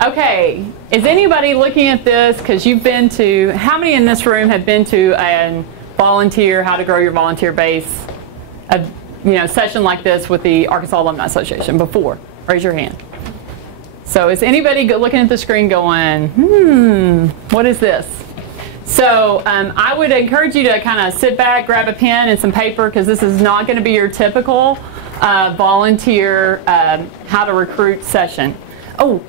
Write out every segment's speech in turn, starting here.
Okay, is anybody looking at this? Because you've been to, how many in this room have been to a volunteer, how to grow your volunteer base, a session like this with the Arkansas Alumni Association before? Raise your hand. So is anybody looking at the screen going, what is this? So I would encourage you to kind of sit back, grab a pen and some paper, because this is not going to be your typical volunteer how to recruit session. Oh,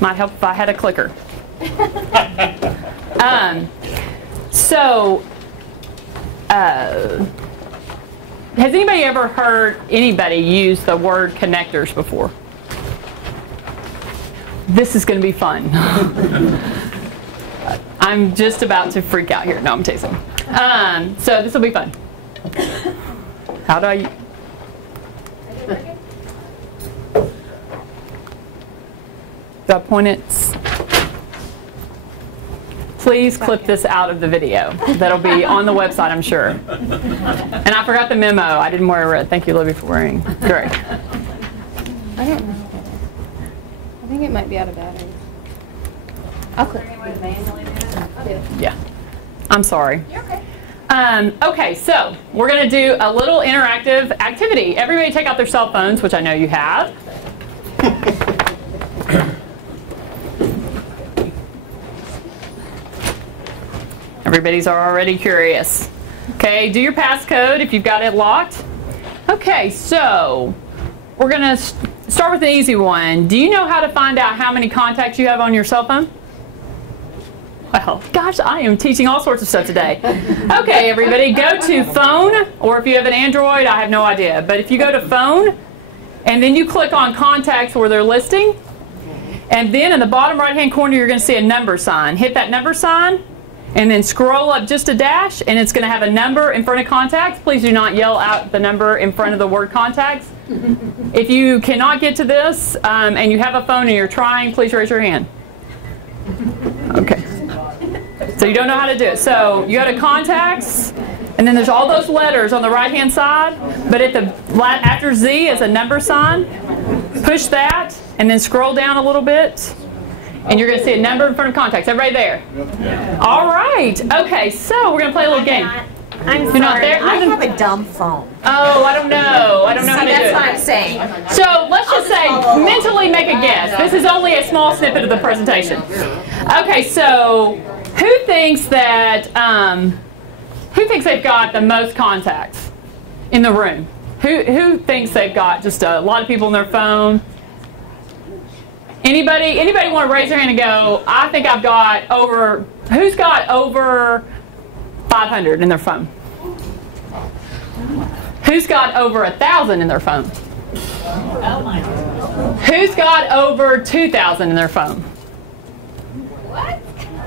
might help if I had a clicker. Has anybody ever heard anybody use the word connectors before? This is going to be fun. I'm just about to freak out here. No, I'm teasing. So this will be fun. How do I? Do I point it? Please clip this out of the video. That'll be on the website, I'm sure. And I forgot the memo. I didn't wear red. Thank you, Libby, for wearing gray. I don't know. I think it might be out of batteries. I'll clip it. Yeah. I'm sorry. You're okay. Okay, so we're going to do a little interactive activity. Everybody take out their cell phones, which I know you have. Everybody's already curious. Okay, do your passcode if you've got it locked. Okay, so we're going to start with an easy one. Do you know how to find out how many contacts you have on your cell phone? Well, gosh, I am teaching all sorts of stuff today. Okay, everybody, go to phone, or if you have an Android, I have no idea. But if you go to phone, and then you click on contacts where they're listing, and then in the bottom right-hand corner, you're going to see a number sign. Hit that number sign, and then scroll up just a dash, and it's going to have a number in front of contacts. Please do not yell out the number in front of the word contacts. If you cannot get to this, and you have a phone and you're trying, please raise your hand. Okay. So you don't know how to do it. So you go to contacts, and then there's all those letters on the right-hand side, but after Z is a number sign. Push that, and then scroll down a little bit, and you're going to see a number in front of contacts. Everybody there? Yep. All right. Okay, so we're going to play a little game. I'm You're sorry. not there? I have a dumb phone. Oh, I don't know. I don't know how to do it. That's what I'm saying. So let's just say, mentally make a guess. This is only a small snippet of the presentation. Okay, so who thinks that, who thinks they've got the most contacts in the room? Who thinks they've got just a lot of people on their phone? Anybody want to raise their hand and go, I think I've got over, who's got over 500 in their phone? Who's got over 1,000 in their phone? Who's got over 2,000 in their phone? What?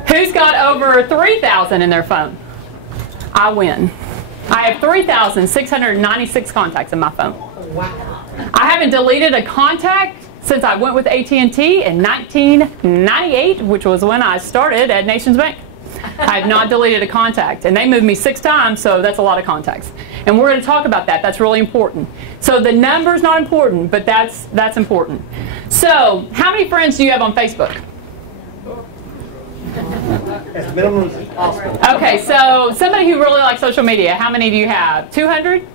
Who's got over 3,000 in their phone? I win. I have 3,696 contacts in my phone. Wow. I haven't deleted a contact since I went with AT&T in 1998, which was when I started at Nations Bank. I have not deleted a contact, and they moved me 6 times, so that's a lot of contacts. And we're going to talk about that. That's really important. So the number's not important, but that's important. So how many friends do you have on Facebook? As minimum as possible. Okay, so somebody who really likes social media, how many do you have? 200?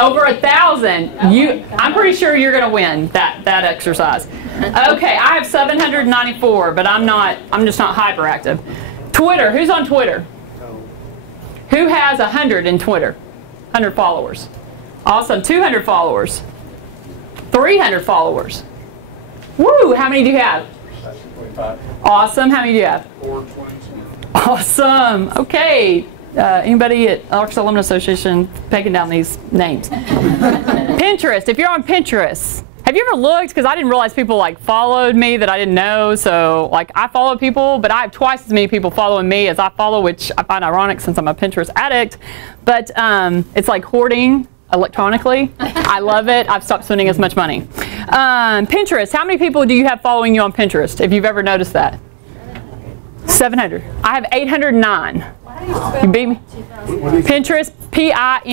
Over 1,000. I'm pretty sure you're going to win that exercise. Okay, I have 794, but I'm just not hyperactive. Twitter, who's on Twitter? Who has 100 in Twitter? 100 followers. Awesome, 200 followers. 300 followers. Woo, how many do you have? 25. Awesome, how many do you have? 420. Awesome, okay. Anybody at Arkansas Alumni Association taking down these names? Pinterest, if you're on Pinterest, have you ever looked? Because I didn't realize people like followed me that I didn't know. So like I follow people, but I have twice as many people following me as I follow, which I find ironic since I'm a Pinterest addict. But it's like hoarding electronically. I love it. I've stopped spending as much money. Pinterest, how many people do you have following you on Pinterest, if you've ever noticed that? 700. I have 809. You beat me? Pinterest, Pinterest.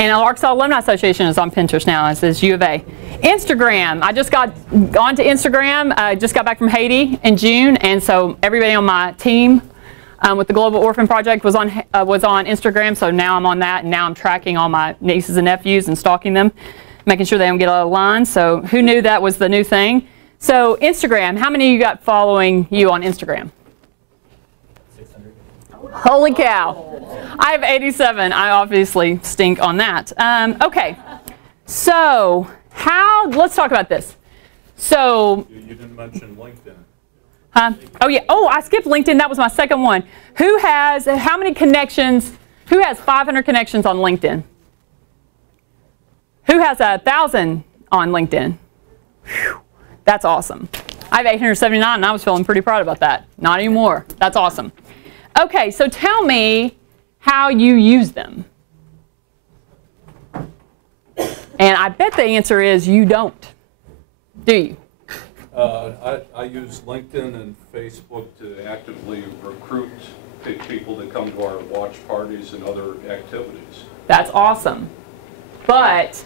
And Arkansas Alumni Association is on Pinterest now, as is U of A. Instagram, I just got onto Instagram. I just got back from Haiti in June, and so everybody on my team with the Global Orphan Project was on Instagram, so now I'm on that, and now I'm tracking all my nieces and nephews and stalking them, making sure they don't get out of line. So who knew that was the new thing? So Instagram, how many of you got following you on Instagram? 600. Holy cow. I have 87. I obviously stink on that. Okay, so let's talk about this. So, You didn't mention LinkedIn. huh? Oh yeah, I skipped LinkedIn. That was my second one. How many connections, who has 500 connections on LinkedIn? Who has 1,000 on LinkedIn? Whew, that's awesome. I have 879 and I was feeling pretty proud about that. Not anymore. That's awesome. Okay, so tell me how you use them. And I bet the answer is you don't. Do you? I use LinkedIn and Facebook to actively recruit people to come to our watch parties and other activities. That's awesome. But,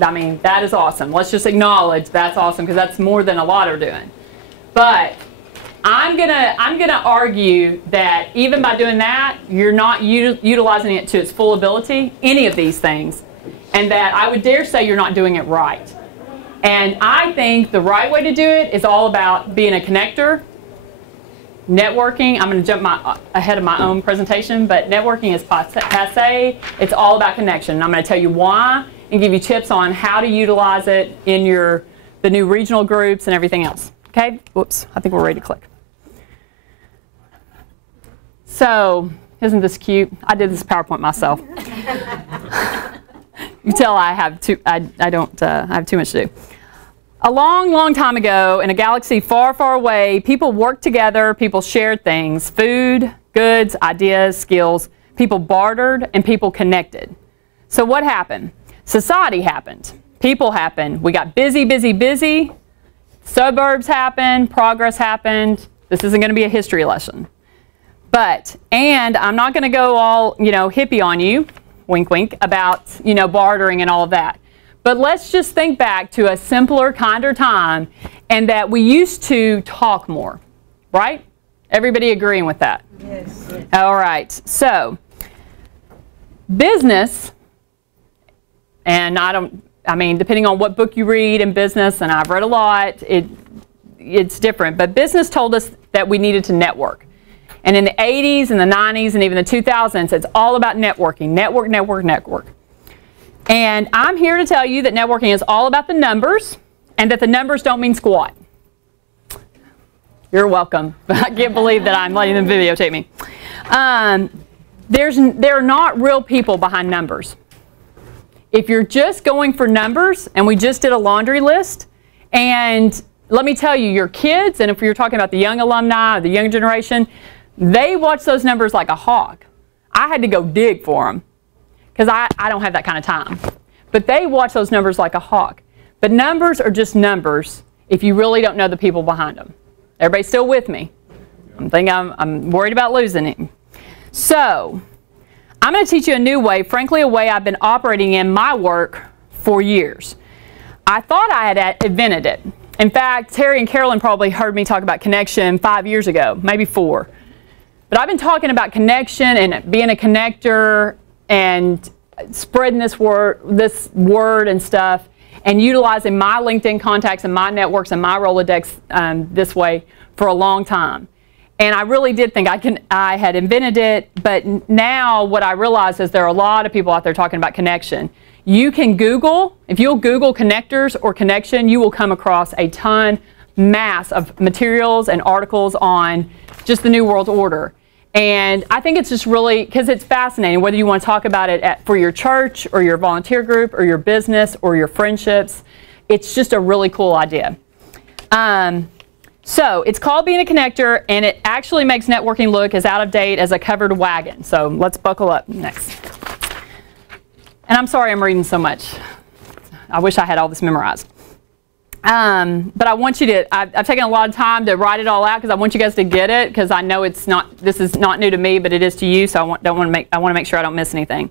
I mean, that is awesome. Let's just acknowledge that's awesome because that's more than a lot are doing. But I'm gonna argue that even by doing that, you're not utilizing it to its full ability, any of these things, and that I would dare say you're not doing it right. And I think the right way to do it is all about being a connector, networking. I'm going to jump ahead of my own presentation, but networking is passe. It's all about connection. And I'm going to tell you why and give you tips on how to utilize it in the new regional groups and everything else. Okay? Whoops. I think we're ready to click. So, isn't this cute? I did this PowerPoint myself. You tell I have I have too much to do. A long, long time ago, in a galaxy far, far away, people worked together, people shared things, food, goods, ideas, skills. People bartered, and people connected. So what happened? Society happened. People happened. We got busy, busy, busy. Suburbs happened. Progress happened. This isn't going to be a history lesson. And I'm not going to go all, hippie on you, wink, wink, about, bartering and all of that. But let's just think back to a simpler, kinder time, and that we used to talk more, right? Everybody agreeing with that? Yes. All right. So, business, and depending on what book you read in business, and I've read a lot, it's different. But business told us that we needed to network. And in the 80s and the 90s and even the 2000s, it's all about networking. Network, network, network. And I'm here to tell you that networking is all about the numbers and that the numbers don't mean squat. You're welcome. I can't believe that I'm letting them videotape me. There are not real people behind numbers. If you're just going for numbers, and we just did a laundry list, and let me tell you, your kids, and if you're talking about the young alumni or the young generation, they watch those numbers like a hawk. I had to go dig for them because I don't have that kind of time. But they watch those numbers like a hawk. But numbers are just numbers if you really don't know the people behind them. Everybody still with me? I'm worried about losing it. So, I'm going to teach you a new way, frankly a way I've been operating in my work for years. I thought I had invented it. In fact, Terry and Carolyn probably heard me talk about connection 5 years ago, maybe 4. But I've been talking about connection and being a connector and spreading this word and stuff and utilizing my LinkedIn contacts and my networks and my Rolodex this way for a long time. And I really did think I had invented it, but now what I realize is there are a lot of people out there talking about connection. You can Google, if you'll Google connectors or connection, you will come across a mass of materials and articles on just the New World Order. And I think it's just really, because it's fascinating, whether you want to talk about it for your church or your volunteer group or your business or your friendships, it's just a really cool idea. So it's called being a connector, and it actually makes networking look as out of date as a covered wagon. So let's buckle up next. And I'm sorry I'm reading so much. I wish I had all this memorized. But I want you to, I've taken a lot of time to write it all out because I want you guys to get it, because I know this is not new to me, but it is to you, so I want to make sure I don't miss anything.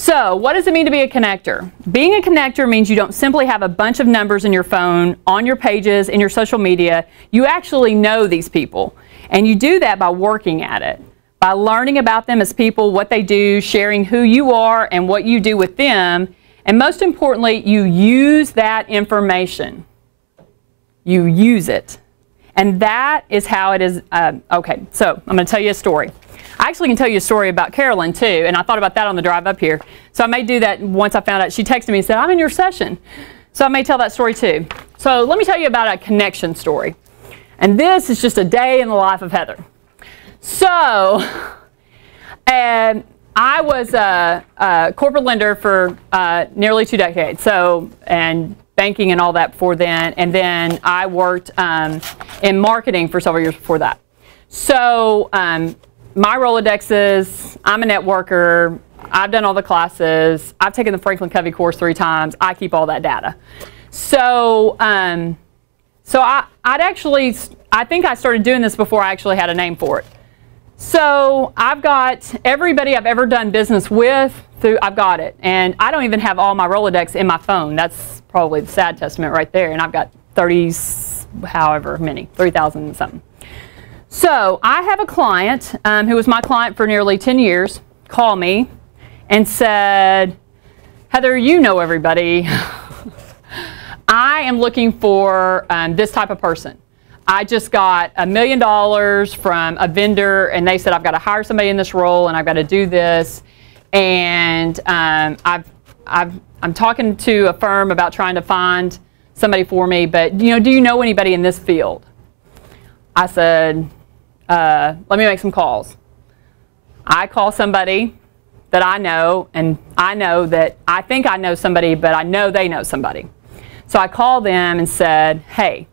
So what does it mean to be a connector? Being a connector means you don't simply have a bunch of numbers in your phone, on your pages, in your social media. You actually know these people. And you do that by working at it, by learning about them as people, what they do, sharing who you are and what you do with them. And most importantly, you use that information. You use it. And that is how it is. Okay, so I'm going to tell you a story. I actually can tell you a story about Carolyn too, and I thought about that on the drive up here. So I may do that once I found out. She texted me and said, I'm in your session. So I may tell that story too. So let me tell you about a connection story. And this is just a day in the life of Heather. So I was a corporate lender for nearly 2 decades. So, and banking and all that before then. And then I worked in marketing for several years before that. So my Rolodexes, I'm a networker, I've done all the classes, I've taken the Franklin Covey course 3 times, I keep all that data. So, I think I started doing this before I actually had a name for it. So I've got everybody I've ever done business with, I've got it. And I don't even have all my Rolodex in my phone. That's probably the sad testament right there. And I've got 30, however many, 3,000 and something. So I have a client who was my client for nearly 10 years call me and said, Heather, you know everybody. I am looking for this type of person. I just got $1 million from a vendor, and they said I've got to hire somebody in this role, and I've got to do this. And I'm talking to a firm about trying to find somebody for me, but do you know anybody in this field? I said, let me make some calls. I call somebody that I know, and I know that I think I know somebody, but I know they know somebody. So I called them and said, hey,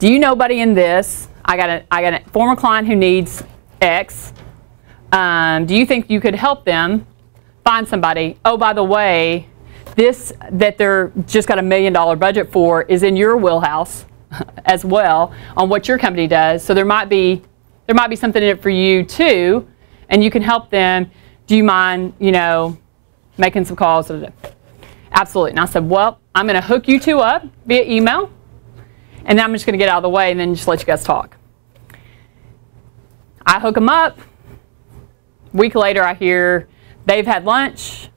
do you know anybody in this? I got a former client who needs X. Do you think you could help them find somebody? Oh, by the way, this that they're just got $1 million budget for is in your wheelhouse as well on what your company does. So there might be something in it for you too, and you can help them. Do you mind, making some calls? Absolutely. And I said, well, I'm going to hook you two up via email, and then I'm just going to get out of the way and then just let you guys talk. I hook them up. A week later, I hear they've had lunch.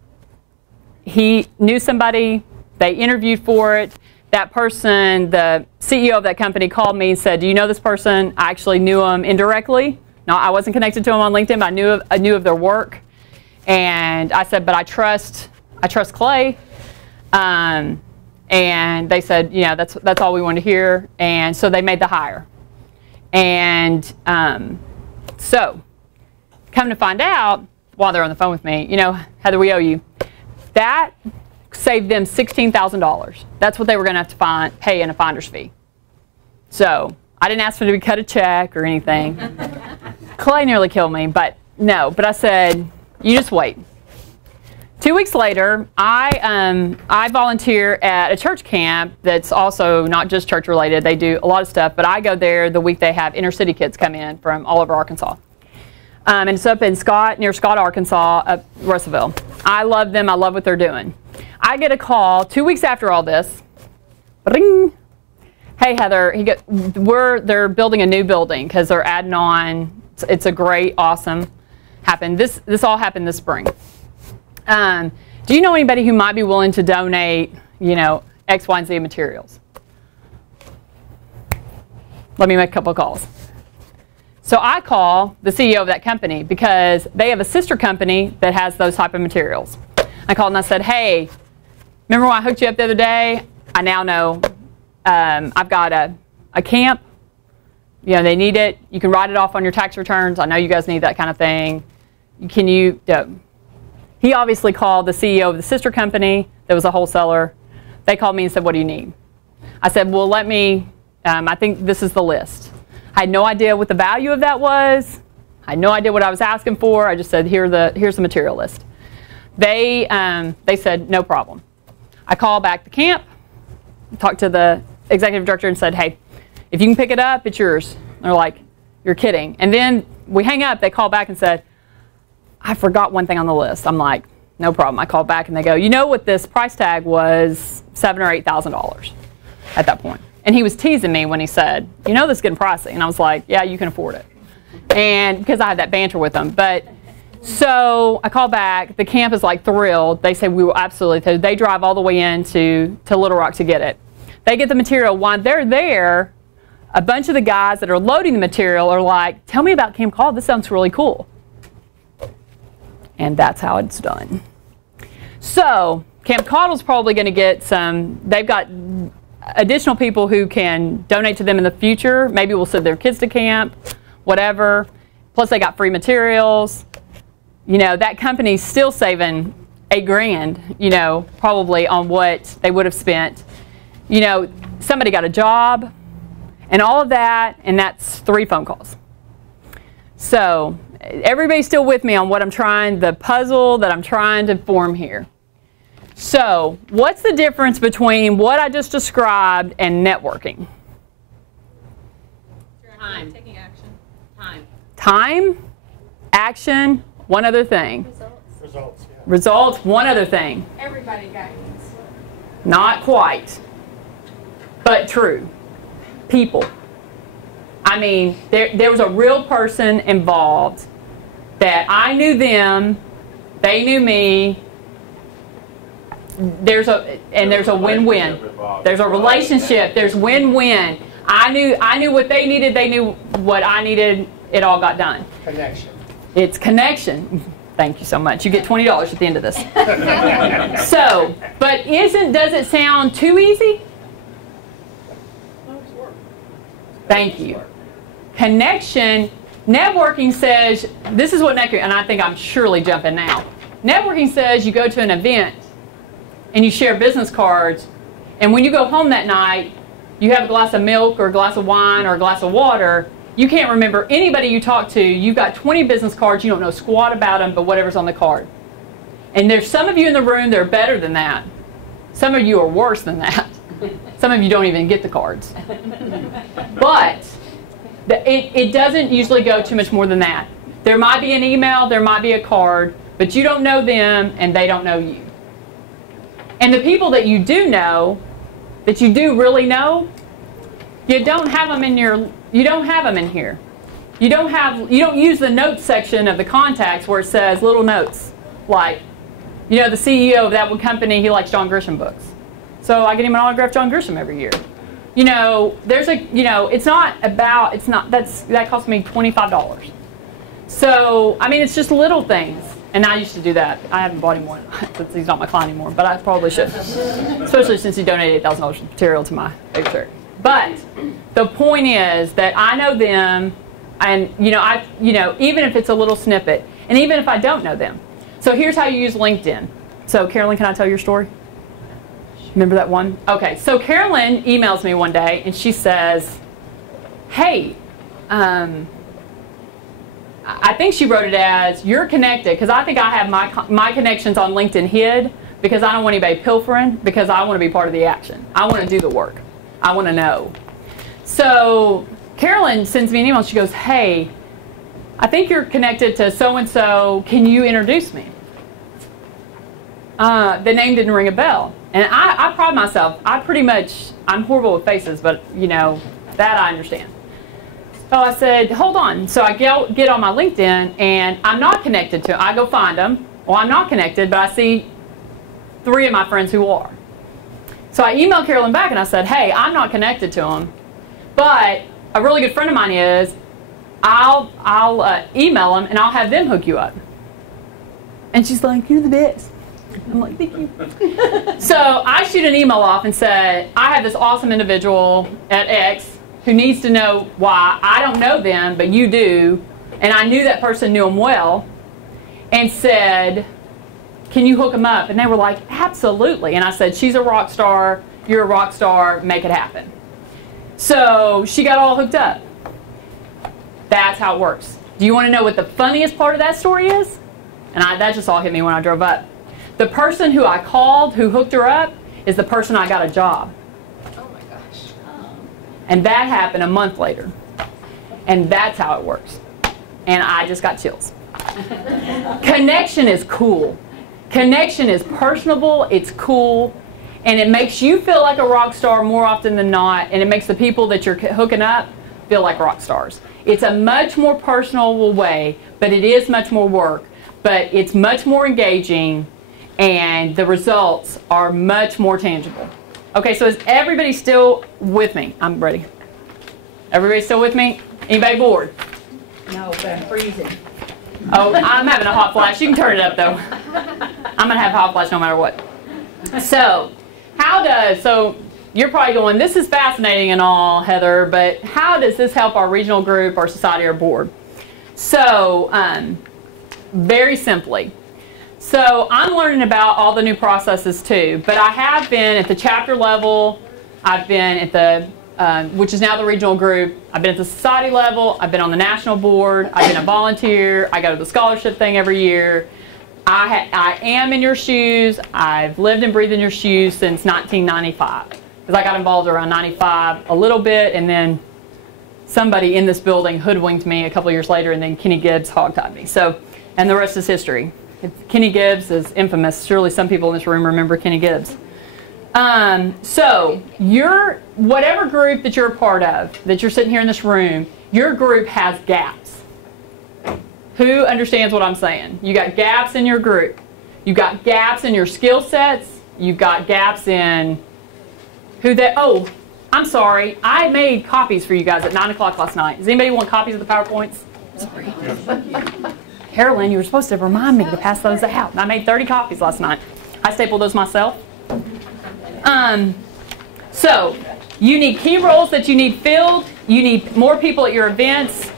He knew somebody. They interviewed for it. That person, the CEO of that company, called me and said, do you know this person? I actually knew him indirectly. No, I wasn't connected to him on LinkedIn, but I knew of their work. And I said, but I trust Clay. And they said, that's all we want to hear. And so they made the hire. And so come to find out, while they're on the phone with me, Heather, we owe you. That saved them $16,000. That's what they were going to have to pay in a finder's fee. So I didn't ask for them to cut a check or anything. Clay nearly killed me, but no. But I said, you just wait. 2 weeks later, I volunteer at a church camp that's also not just church related. They do a lot of stuff, but I go there the week they have inner city kids come in from all over Arkansas. And it's up in near Scott, Arkansas, up Russellville. I love them. I love what they're doing. I get a call 2 weeks after all this. Ring. Hey, Heather, they're building a new building because they're adding on. It's a great, awesome. This all happened this spring. Do you know anybody who might be willing to donate, X, Y, and Z materials? Let me make a couple of calls. So I call the CEO of that company because they have a sister company that has those type of materials. I called and I said, hey, remember when I hooked you up the other day? I now know I've got a camp. They need it. You can write it off on your tax returns. I know you guys need that kind of thing. Can you? He obviously called the CEO of the sister company that was a wholesaler. They called me and said, what do you need? I said, well, let me, I think this is the list. I had no idea what the value of that was. I had no idea what I was asking for. I just said, here's the material list. They said, no problem. I called back the camp, talked to the executive director and said, hey, if you can pick it up, it's yours. And they're like, you're kidding. And then we hang up, they call back and said, I forgot one thing on the list. I'm like, no problem. I called back and they go, you know what this price tag was $7,000 or $8,000 at that point. And he was teasing me when he said, you know this is getting pricey. And I was like, yeah, you can afford it. And because I had that banter with them. But so I call back. The camp is like thrilled. They say we will absolutely. They drive all the way into Little Rock to get it. They get the material. While they're there, a bunch of the guys that are loading the material are like, tell me about Camp Caldwell. This sounds really cool. And that's how it's done. So Camp Caldwell's probably going to get some. They've got additional people who can donate to them in the future. Maybe we'll send their kids to camp, whatever. Plus they got free materials. You know, that company's still saving $8,000, you know, probably on what they would have spent. You know, somebody got a job and all of that, and that's 3 phone calls. So everybody's still with me on what I'm trying, the puzzle that I'm trying to form here. So what's the difference between what I just described and networking? Time. Taking action. Time. Time, action, one other thing. Results, yeah. Results, one other thing. Everybody guidance. Not quite, but true. People. I mean, there was a real person involved that I knew them, they knew me. There's a win-win. There's a relationship. There's win-win. I knew what they needed. They knew what I needed. It all got done. Connection. It's connection. Thank you so much. You get $20 at the end of this. So, but does it sound too easy? Thank you. Connection, networking says, this is what networking, and I think I'm surely jumping now. Networking says you go to an event and you share business cards, and when you go home that night, you have a glass of milk or a glass of wine or a glass of water. You can't remember anybody you talked to. You've got 20 business cards. You don't know squat about them, but whatever's on the card. And there's some of you in the room that are better than that. Some of you are worse than that. Some of you don't even get the cards. But it doesn't usually go too much more than that. There might be an email, there might be a card, but you don't know them and they don't know you. And the people that you do know, that you do really know, you don't have them in here. You don't use the notes section of the contacts where it says little notes like, you know, the CEO of that one company, he likes John Grisham books. So I get him an autographed John Grisham every year. You know, that cost me $25. So, I mean, it's just little things. And I used to do that. I haven't bought him one since he's not my client anymore, but I probably should. Especially since he donated $8,000 of material to my baby shirt. But the point is that I know them, and even if it's a little snippet, and even if I don't know them. So here's how you use LinkedIn. So Carolyn, can I tell your story? Remember that one? Okay, so Carolyn emails me one day and she says, hey, I think she wrote it as, you're connected, because I think I have my connections on LinkedIn hid because I don't want anybody pilfering, because I want to be part of the action. I want to do the work. I want to know. So Carolyn sends me an email. She goes, hey, I think you're connected to so-and-so. Can you introduce me? The name didn't ring a bell. And I pride myself. I'm horrible with faces, but, you know, that I understand. So I said, hold on. So I get on my LinkedIn, and I'm not connected to them. I go find them. Well, I'm not connected, but I see 3 of my friends who are. So I emailed Carolyn back, and I said, hey, I'm not connected to them, but a really good friend of mine is. I'll email them, and I'll have them hook you up. And she's like, you're the best. I'm like, thank you. So I shoot an email off and said, I have this awesome individual at X who needs to know why I don't know them, but you do. And I knew that person knew them well. And said, can you hook them up? And they were like, absolutely. And I said, she's a rock star. You're a rock star. Make it happen. So she got all hooked up. That's how it works. Do you want to know what the funniest part of that story is? And that just all hit me when I drove up. The person who I called, who hooked her up, is the person I got a job. Oh my gosh. And that happened a month later. And that's how it works. And I just got chills. Connection is cool. Connection is personable, it's cool, and it makes you feel like a rock star more often than not, and it makes the people that you're hooking up feel like rock stars. It's a much more personal way, but it is much more work, but it's much more engaging, and the results are much more tangible. Okay, so is everybody still with me? I'm ready. Everybody still with me? Anybody bored? No, but I'm freezing. Oh, I'm having a hot flash. You can turn it up, though. I'm going to have a hot flash no matter what. So, so you're probably going, this is fascinating and all, Heather, but how does this help our regional group, our society, our board? So, very simply. So, I'm learning about all the new processes too, but I have been at the chapter level, I've been at the which is now the regional group. I've been at the society level. I've been on the national board. I've been a volunteer. I go to the scholarship thing every year. I am in your shoes. I've lived and breathed in your shoes since 1995. Because I got involved around 95 a little bit, and then somebody in this building hoodwinked me a couple years later, and then Kenny Gibbs hogtied me. So, and the rest is history. Kenny Gibbs is infamous. Surely some people in this room remember Kenny Gibbs. So, whatever group that you're a part of, that you're sitting here in this room, your group has gaps. Who understands what I'm saying? You got gaps in your group. You've got gaps in your skill sets. You've got gaps in oh, I'm sorry. I made copies for you guys at 9 o'clock last night. Does anybody want copies of the PowerPoints? Sorry. Carolyn, you were supposed to remind me to pass those out. I made 30 copies last night. I stapled those myself. So, you need key roles that you need filled. You need more people at your events.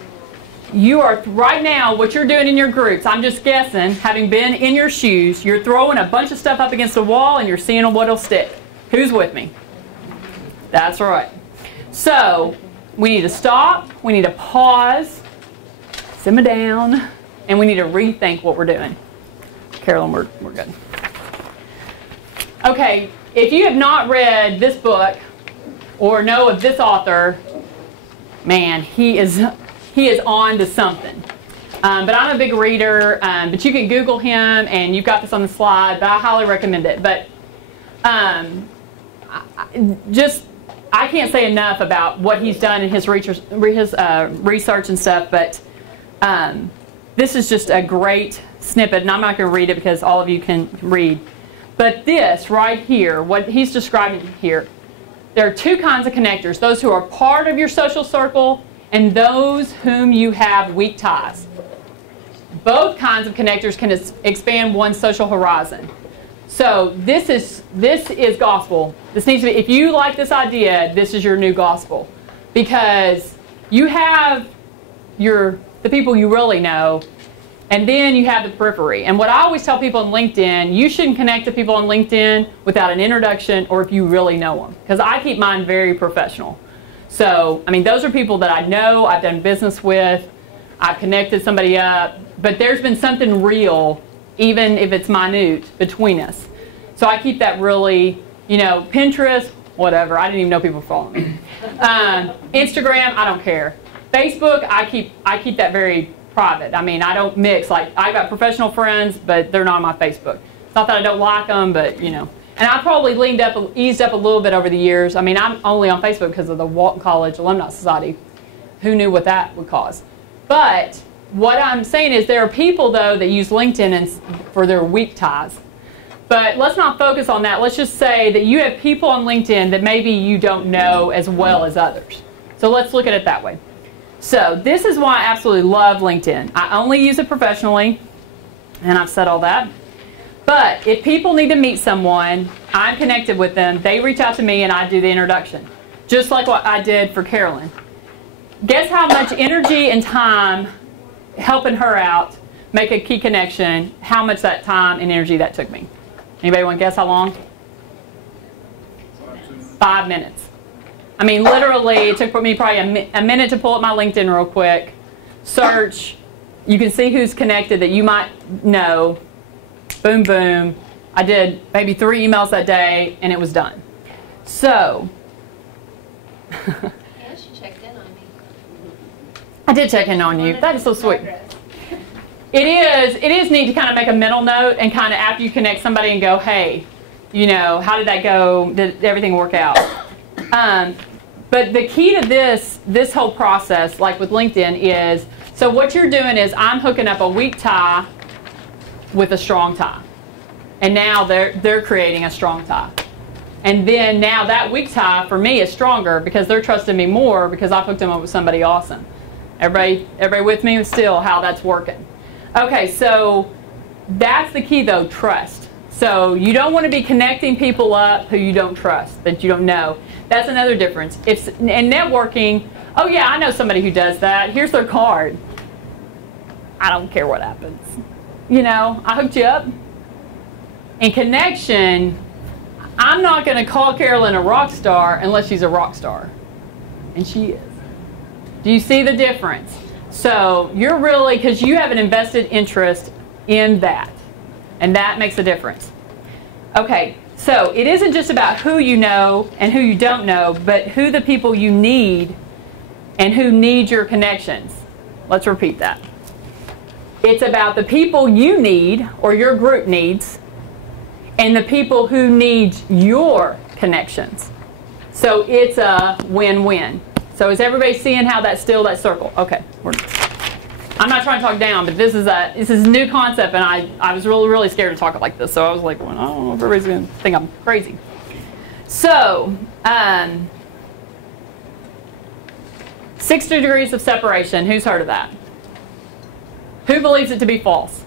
You are, right now, what you're doing in your groups, I'm just guessing, having been in your shoes, you're throwing a bunch of stuff up against the wall and you're seeing what'll stick. Who's with me? That's right. So, we need to stop, we need to pause, simmer down, and we need to rethink what we're doing. Carolyn, we're good. Okay, if you have not read this book or know of this author, man, he is on to something. But I'm a big reader, but you can Google him, and you've got this on the slide, but I highly recommend it. But I can't say enough about what he's done in his research and stuff, but this is just a great snippet, and I'm not going to read it because all of you can read. But this right here, what he's describing here, there are two kinds of connectors, those who are part of your social circle and those whom you have weak ties. Both kinds of connectors can expand one's social horizon. So this is gospel. This needs to be, if you like this idea, this is your new gospel. Because you have the people you really know, and then you have the periphery. And what I always tell people on LinkedIn, you shouldn't connect to people on LinkedIn without an introduction or if you really know them. Because I keep mine very professional. So, I mean, those are people that I know, I've done business with, I've connected somebody up, but there's been something real, even if it's minute, between us. So I keep that really, Pinterest, whatever, I didn't even know people were following me. Instagram, I don't care. Facebook, I keep that very private. I mean, I don't mix. Like, I got professional friends, but they're not on my Facebook. It's not that I don't like them, but, And I probably eased up a little bit over the years. I mean, I'm only on Facebook because of the Walton College Alumni Society. Who knew what that would cause? But what I'm saying is there are people, though, that use LinkedIn for their weak ties. But let's not focus on that. Let's just say that you have people on LinkedIn that maybe you don't know as well as others. So let's look at it that way. So this is why I absolutely love LinkedIn. I only use it professionally, and I've said all that. But if people need to meet someone, I'm connected with them, they reach out to me and I do the introduction. Just like what I did for Carolyn. Guess how much energy and time helping her out, make a key connection, how much that time and energy that took me. Anybody want to guess how long? 5 minutes. I mean, literally, it took me probably a minute to pull up my LinkedIn real quick, search, you can see who's connected that you might know, boom, boom. I did maybe 3 emails that day, and it was done. So, Yeah, she checked in on me. I did check in on you. That is so sweet. it is neat to kind of make a mental note and kind of after you connect somebody and go, hey, you know, how did that go? Did everything work out? But the key to this whole process, like with LinkedIn, is so what you're doing is I'm hooking up a weak tie with a strong tie, and now they're creating a strong tie, and then now that weak tie for me is stronger because they're trusting me more because I've hooked them up with somebody awesome. Everybody with me still how that's working? Okay, so that's the key though, trust. So you don't want to be connecting people up who you don't trust, that you don't know. That's another difference. And networking, oh yeah, I know somebody who does that. Here's their card. I don't care what happens. You know, I hooked you up. In connection, I'm not going to call Carolyn a rock star unless she's a rock star. And she is. Do you see the difference? So you're really, because you have an invested interest in that. And that makes a difference. Okay, so it isn't just about who you know and who you don't know, but who the people you need and who need your connections. Let's repeat that. It's about the people you need or your group needs and the people who need your connections. So it's a win-win. So is everybody seeing how that's still that circle? Okay. I'm not trying to talk down, but this is a new concept, and I was really scared to talk it like this. So I was like, well, I don't know if everybody's going to think I'm crazy. So 60 degrees of separation. Who's heard of that? Who believes it to be false?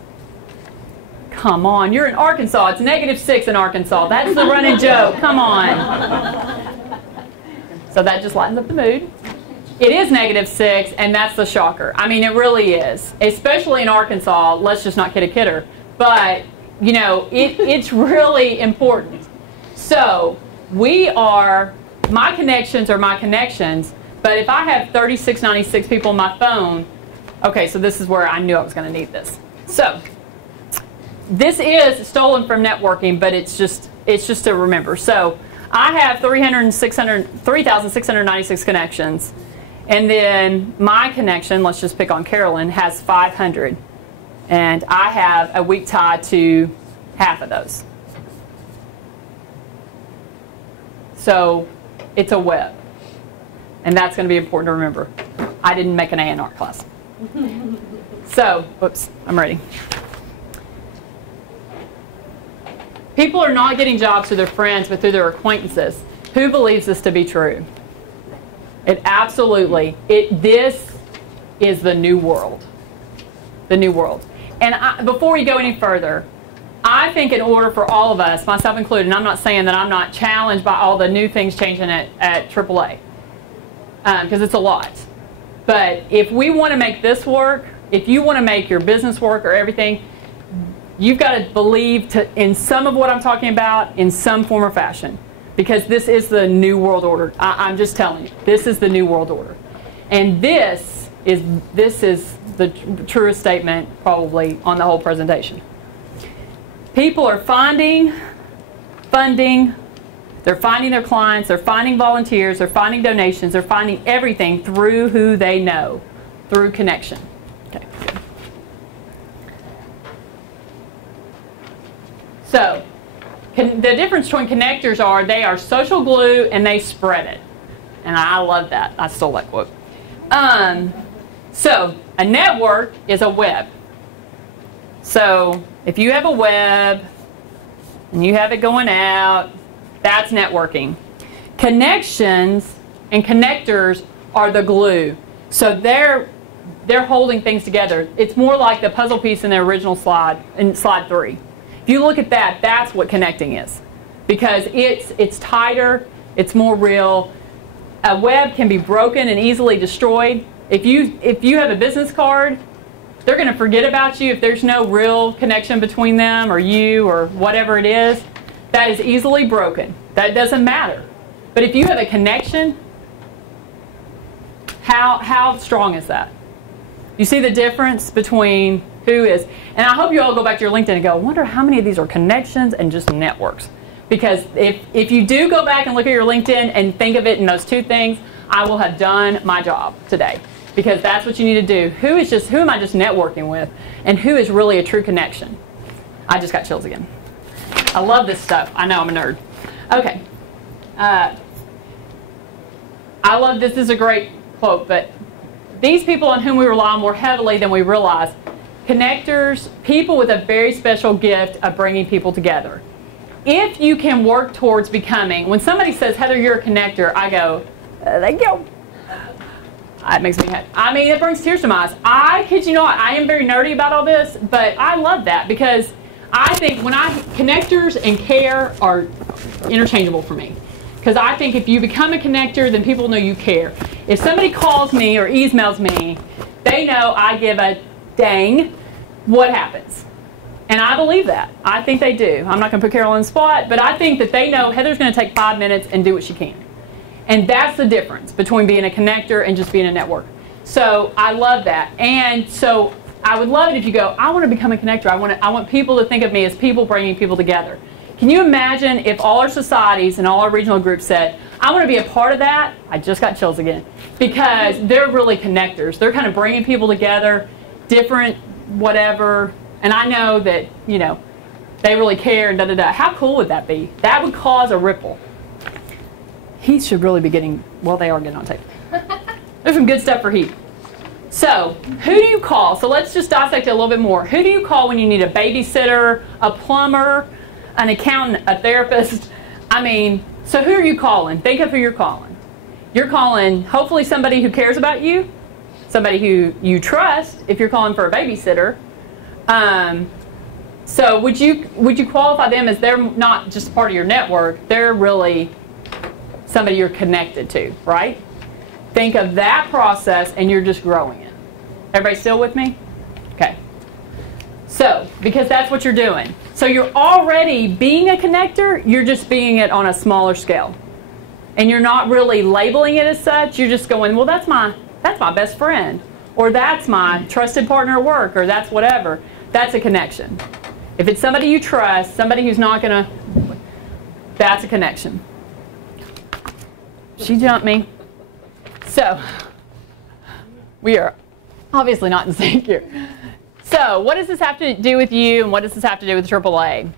Come on, you're in Arkansas. It's -6 in Arkansas. That's the running joke. Come on. So that just lightens up the mood. It is -6, and that's the shocker. I mean, it really is. Especially in Arkansas, let's just not kid a kidder. But, you know, it's really important. So, my connections are my connections, but if I have 3696 people on my phone, okay, so this is where I knew I was going to need this. So, this is stolen from networking, but it's just to remember. So, I have 3,696 connections. And then my connection, let's just pick on Carolyn, has 500. And I have a weak tie to half of those. So it's a web. And that's going to be important to remember. I didn't make an A in art class. So, whoops, I'm ready. People are not getting jobs through their friends, but through their acquaintances. Who believes this to be true? It absolutely, this is the new world. The new world. And before we go any further, I think in order for all of us, myself included, and I'm not saying that I'm not challenged by all the new things changing at AAA, because it's a lot. But if we want to make this work, if you want to make your business work or everything, you've got to believe in some of what I'm talking about in some form or fashion. Because this is the new world order. I'm just telling you, this is the new world order. And this is the truest statement probably on the whole presentation. People are finding funding, they're finding their clients, they're finding volunteers, they're finding donations, they're finding everything through who they know, through connection. Okay, good. So, the difference between connectors are they are social glue and they spread it. And I love that. I stole that quote. So a network is a web. So if you have a web and you have it going out, that's networking. Connections and connectors are the glue. So they're holding things together. It's more like the puzzle piece in the original slide, in slide 3. If you look at that, that's what connecting is. Because it's tighter, it's more real. A web can be broken and easily destroyed. If you have a business card, they're going to forget about you if there's no real connection between them or you or whatever it is. That is easily broken. That doesn't matter. But if you have a connection, how strong is that? You see the difference between who is, and I hope you all go back to your LinkedIn and go, I wonder how many of these are connections and just networks. Because if you do go back and look at your LinkedIn and think of it in those two things, I will have done my job today. because that's what you need to do. Who am I just networking with, and who is really a true connection? I just got chills again. I love this stuff. I know I'm a nerd. Okay. I love this. This is a great quote, but these people on whom we rely more heavily than we realize, connectors, people with a very special gift of bringing people together. If you can work towards becoming, when somebody says, Heather, you're a connector, I go, thank you. It makes me happy. I mean, it brings tears to my eyes. I kid you not, I am very nerdy about all this, but I love that because I think connectors and care are interchangeable for me. Because I think if you become a connector, then people know you care. If somebody calls me or emails me, they know I give a dang what happens. And I believe that. I think they do. I'm not going to put Carol on the spot, but I think that they know Heather's going to take 5 minutes and do what she can. And that's the difference between being a connector and just being a networker. So I love that. And so I would love it if you go, I want to become a connector. I want people to think of me as people bringing people together. Can you imagine if all our societies and all our regional groups said, I want to be a part of that? I just got chills again. Because they're really connectors. They're kind of bringing people together, different whatever. And I know that, you know, they really care and da-da-da. How cool would that be? That would cause a ripple. He should really be getting, well, they are getting on tape. There's some good stuff for Heath. So, who do you call? So let's just dissect it a little bit more. Who do you call when you need a babysitter, a plumber, an accountant, a therapist? I mean, so who are you calling? Think of who you're calling. You're calling, hopefully, somebody who cares about you, somebody who you trust, if you're calling for a babysitter. So would you qualify them as they're not just part of your network, they're really somebody you're connected to, right? Think of that process and you're just growing it. Everybody still with me? Okay. So, because that's what you're doing. So you're already being a connector, you're just being it on a smaller scale. And you're not really labeling it as such, you're just going, well, that's my best friend. Or that's my trusted partner at work, or that's whatever. That's a connection. If it's somebody you trust, somebody who's not going to, that's a connection. She jumped me. So, we are obviously not in sync here. So, what does this have to do with you, and what does this have to do with AAA?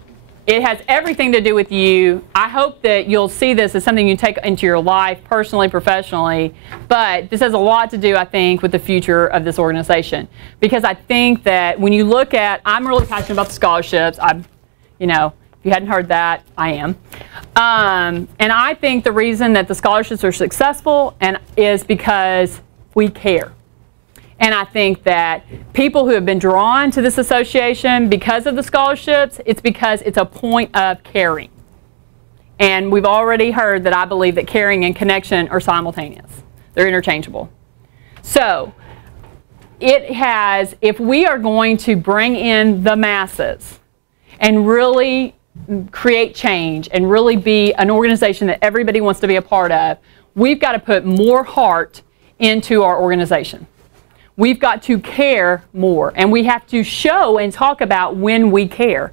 It has everything to do with you. I hope that you'll see this as something you take into your life, personally, professionally, but this has a lot to do, I think, with the future of this organization. Because I think that when you look at, I'm really passionate about the scholarships. You know, if you hadn't heard that, I am. And I think the reason that the scholarships are successful is because we care. And I think that people who have been drawn to this association because of the scholarships, it's because it's a point of caring. And we've already heard that I believe that caring and connection are simultaneous. They're interchangeable. So, if we are going to bring in the masses and really create change and really be an organization that everybody wants to be a part of, we've got to put more heart into our organization. We've got to care more, and we have to show and talk about when we care.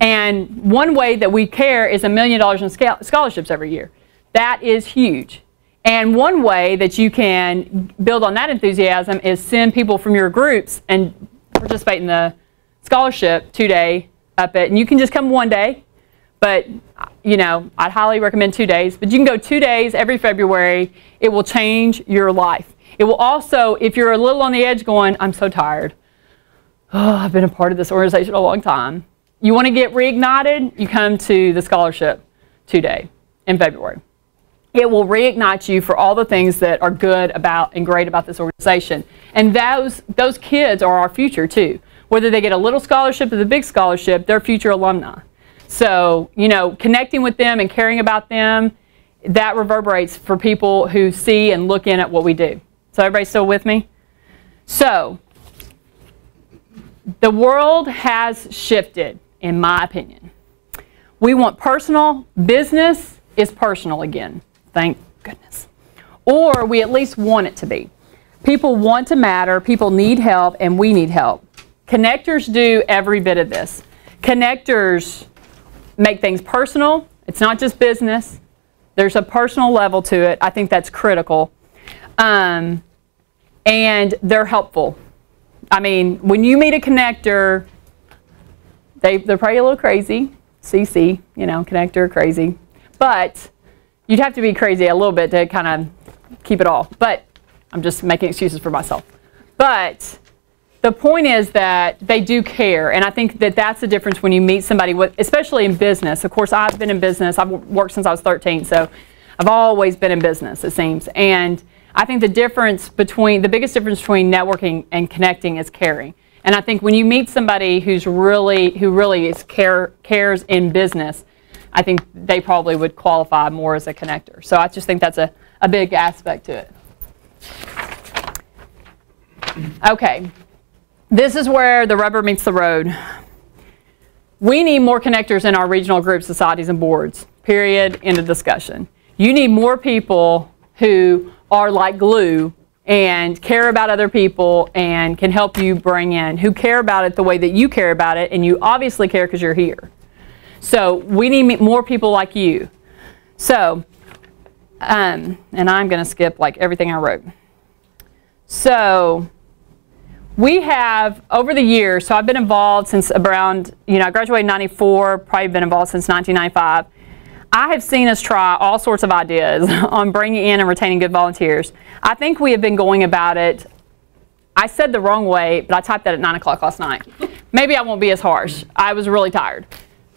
And one way that we care is $1 million in scholarships every year. That is huge. And one way that you can build on that enthusiasm is send people from your groups and participate in the scholarship 2-day up at, and you can just come 1 day, but you know, I'd highly recommend 2 days. But you can go 2 days every February. It will change your life. It will also, if you're a little on the edge going, I'm so tired. Oh, I've been a part of this organization a long time. You want to get reignited? You come to the scholarship 2-day in February. It will reignite you for all the things that are good about and great about this organization. And those kids are our future too. Whether they get a little scholarship or the big scholarship, they're future alumni. So, you know, connecting with them and caring about them, that reverberates for people who see and look in at what we do. So everybody still with me? So, the world has shifted, in my opinion. We want personal. Business is personal again. Thank goodness. Or we at least want it to be. People want to matter. People need help, and we need help. Connectors do every bit of this. Connectors make things personal. It's not just business. There's a personal level to it. I think that's critical. and they're helpful. I mean, when you meet a connector, they're probably a little crazy, CC, you know, connector, crazy. But you'd have to be crazy a little bit to kind of keep it all. But I'm just making excuses for myself. But the point is that they do care, and I think that that's the difference when you meet somebody, especially in business. Of course, I've been in business. I've worked since I was 13, so I've always been in business, it seems. And I think the biggest difference between networking and connecting is caring. And I think when you meet somebody who really cares in business, I think they probably would qualify more as a connector. So I just think that's a big aspect to it. Okay, this is where the rubber meets the road. We need more connectors in our regional groups, societies, and boards. Period. End of discussion. You need more people who are like glue and care about other people and can help you bring in, who care about it the way that you care about it, and you obviously care because you're here. So we need more people like you. So, and I'm going to skip like everything I wrote. So we have, over the years, so I've been involved since around, you know, I graduated in 94, probably been involved since 1995. I have seen us try all sorts of ideas on bringing in and retaining good volunteers. I think we have been going about it, I said the wrong way, but I typed that at 9 o'clock last night. Maybe I won't be as harsh. I was really tired.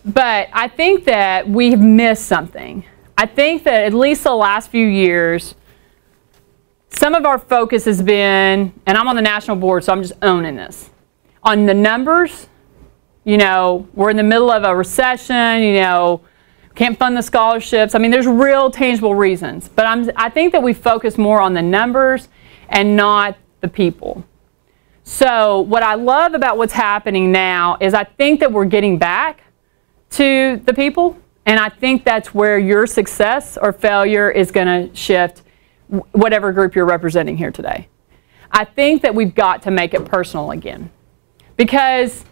But I think that we've missed something. I think that at least the last few years, some of our focus has been, and I'm on the national board, so I'm just owning this, on the numbers. You know, we're in the middle of a recession, you know, can't fund the scholarships. I mean, there's real tangible reasons. But I think that we focus more on the numbers and not the people. So what I love about what's happening now is I think that we're getting back to the people. And I think that's where your success or failure is going to shift, whatever group you're representing here today. I think that we've got to make it personal again. Because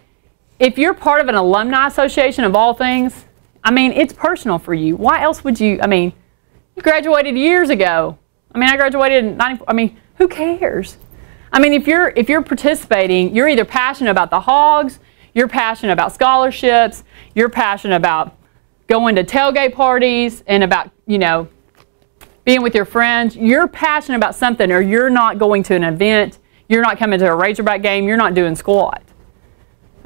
if you're part of an alumni association of all things, I mean, it's personal for you. Why else would you? I mean, you graduated years ago. I mean, I graduated in 94. I mean, who cares? I mean, if you're participating, you're either passionate about the Hogs, you're passionate about scholarships, you're passionate about going to tailgate parties and about, you know, being with your friends. You're passionate about something, or you're not going to an event, you're not coming to a Razorback game, you're not doing squat.